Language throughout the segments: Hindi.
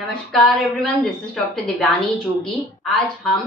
नमस्कार everyone, this is doctor Divyani Jogi. आज हम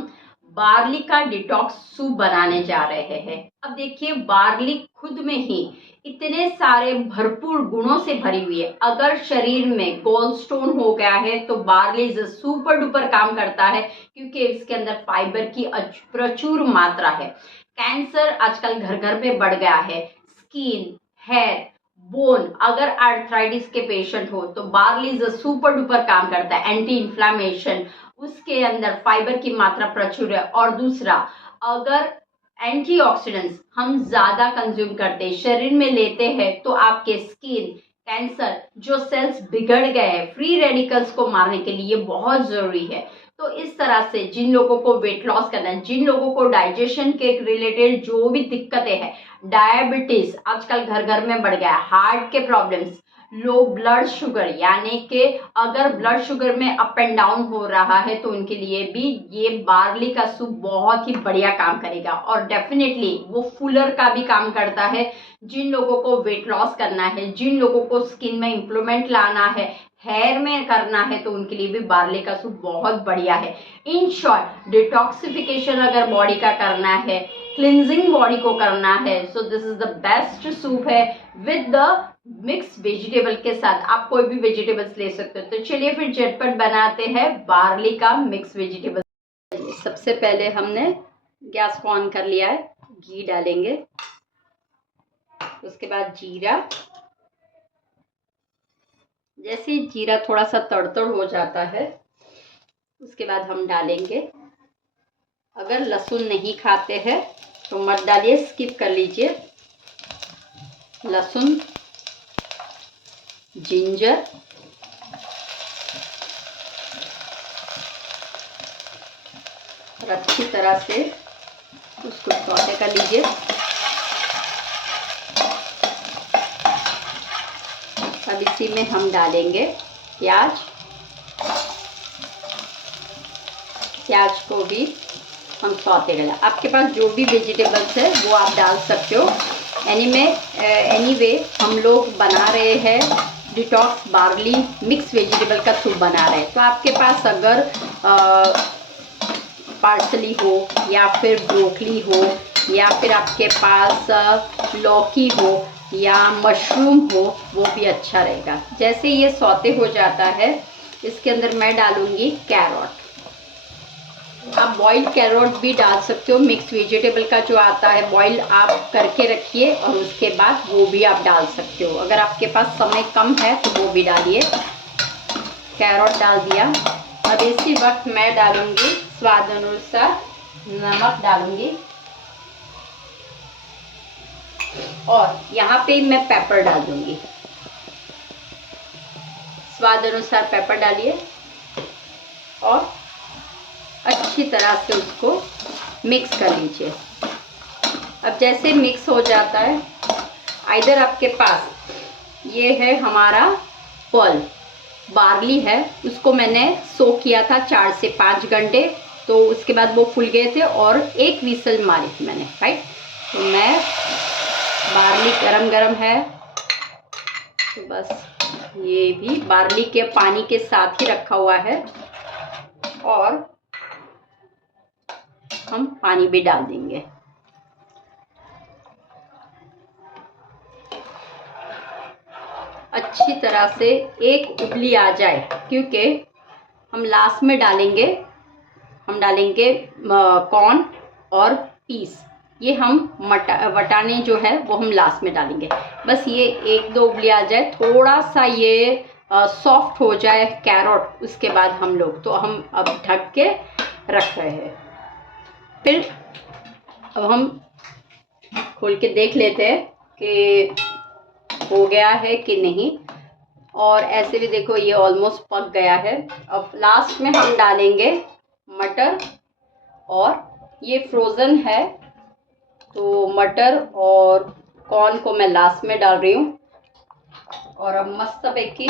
बार्ली का डिटॉक्स सूप बनाने जा रहे हैं। अब देखिए, बार्ली खुद में ही इतने सारे भरपूर गुणों से भरी हुई है। अगर शरीर में गोल्ड स्टोन हो गया है तो बार्ली सुपर डुपर काम करता है, क्योंकि इसके अंदर फाइबर की प्रचुर मात्रा है। कैंसर आजकल घर घर में बढ़ गया है। स्किन, हेयर, बोन, अगर आर्थराइटिस के पेशेंट हो तो बार्ली सुपर डुपर काम करता है। एंटी इन्फ्लामेशन, उसके अंदर फाइबर की मात्रा प्रचुर है। और दूसरा, अगर एंटीऑक्सीडेंट्स हम ज्यादा कंज्यूम करते हैं, शरीर में लेते हैं, तो आपके स्किन, कैंसर, जो सेल्स बिगड़ गए हैं, फ्री रेडिकल्स को मारने के लिए बहुत जरूरी है। तो इस तरह से जिन लोगों को वेट लॉस करना है, जिन लोगों को डाइजेशन के रिलेटेड जो भी दिक्कतें हैं, डायबिटीज आजकल घर घर में बढ़ गया है, हार्ट के प्रॉब्लम्स, लो ब्लड शुगर, यानी कि अगर ब्लड शुगर में अप एंड डाउन हो रहा है तो उनके लिए भी ये बार्ली का सूप बहुत ही बढ़िया काम करेगा। और डेफिनेटली वो फुलर का भी काम करता है। जिन लोगों को वेट लॉस करना है, जिन लोगों को स्किन में इंप्रूवमेंट लाना है, हेयर में करना है, तो उनके लिए भी बार्ली का सूप बहुत बढ़िया है। इन शॉर्ट, डिटॉक्सिफिकेशन अगर बॉडी का करना है, क्लिनजिंग बॉडी को करना है, so this is the best soup है। विद द मिक्स वेजिटेबल के साथ आप कोई भी वेजिटेबल्स ले सकते हो। तो चलिए फिर झटपट बनाते हैं बार्ली का मिक्स वेजिटेबल। सबसे पहले हमने गैस को ऑन कर लिया है, घी डालेंगे, उसके बाद जीरा। जैसे जीरा थोड़ा सा तड़तड़ हो जाता है, उसके बाद हम डालेंगे, अगर लहसुन नहीं खाते हैं तो मत डालिए, स्किप कर लीजिए, लहसुन, जिंजर, और अच्छी तरह से उसको सौते कर लीजिए। अब इसी में हम डालेंगे प्याज को भी हम सौते करें। आपके पास जो भी वेजिटेबल्स है वो आप डाल सकते हो। एनीवे हम लोग बना रहे हैं डिटॉक्स बार्ली मिक्स वेजिटेबल का सूप बना रहे हैं। तो आपके पास अगर पार्सली हो, या फिर ब्रोकली हो, या फिर आपके पास लौकी हो, या मशरूम हो, वो भी अच्छा रहेगा। जैसे ये सौते हो जाता है, इसके अंदर मैं डालूंगी कैरोट। आप बॉइल्ड कैरोट भी डाल सकते हो। मिक्स वेजिटेबल का जो आता है बॉइल, आप करके रखिए और उसके बाद वो भी आप डाल सकते हो। अगर आपके पास समय कम है तो वो भी डालिए। कैरोट डाल दिया। अब इसी वक्त मैं डालूंगी स्वाद अनुसार नमक डालूंगी, और यहाँ पे मैं पेपर डाल दूंगी। स्वाद अनुसार पेपर डालिए और अच्छी तरह से उसको मिक्स कर लीजिए। अब जैसे मिक्स हो जाता है, इधर आपके पास ये है हमारा पर्ल बार्ली है, उसको मैंने सोक किया था 4 से 5 घंटे। तो उसके बाद वो फूल गए थे और एक विसल मारी थी मैंने, राइट। तो मैं बार्ली गरम है, तो बस ये भी बार्ली के पानी के साथ ही रखा हुआ है, और हम पानी भी डाल देंगे। अच्छी तरह से एक उबली आ जाए, क्योंकि हम लास्ट में डालेंगे, कॉर्न और पीस। ये हम वटाने जो है वो हम लास्ट में डालेंगे। बस ये 1-2 उबली आ जाए, थोड़ा सा ये सॉफ्ट हो जाए कैरोट, उसके बाद हम लोग, तो हम अब ढक के रख रहे हैं। फिर अब हम खोल के देख लेते हैं कि हो गया है कि नहीं। और ऐसे भी देखो, ये ऑलमोस्ट पक गया है। अब लास्ट में हम डालेंगे मटर, और ये फ्रोज़न है तो मटर और कॉर्न को मैं लास्ट में डाल रही हूँ। और अब मस्त पैकी,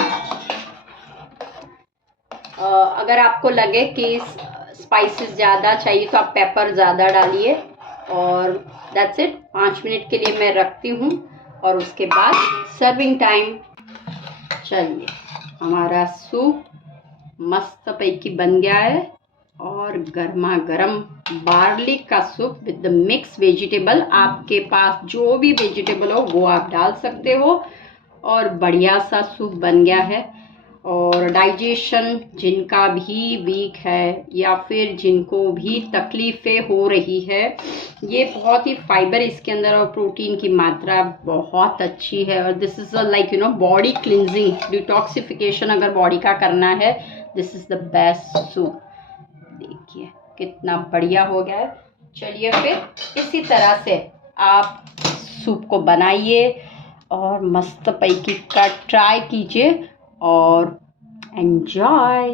अगर आपको लगे कि स्पाइसेस ज़्यादा चाहिए तो आप पेपर ज़्यादा डालिए। और दैट्स इट। 5 मिनट के लिए मैं रखती हूँ और उसके बाद सर्विंग टाइम। चलिए, हमारा सूप मस्त पैकी बन गया है और गर्मा गर्म बार्ली का soup with the mix vegetable. आपके पास जो भी वेजिटेबल हो वो आप डाल सकते हो और बढ़िया सा सूप बन गया है। और डाइजेशन जिनका भी वीक है या फिर जिनको भी तकलीफ़ें हो रही है, ये बहुत ही फाइबर इसके अंदर और प्रोटीन की मात्रा बहुत अच्छी है। और this is like body cleansing detoxification अगर बॉडी का करना है, this is the best soup. देखिए कितना बढ़िया हो गया है। चलिए फिर इसी तरह से आप सूप को बनाइए और मस्त पैकी का ट्राई कीजिए और एंजॉय।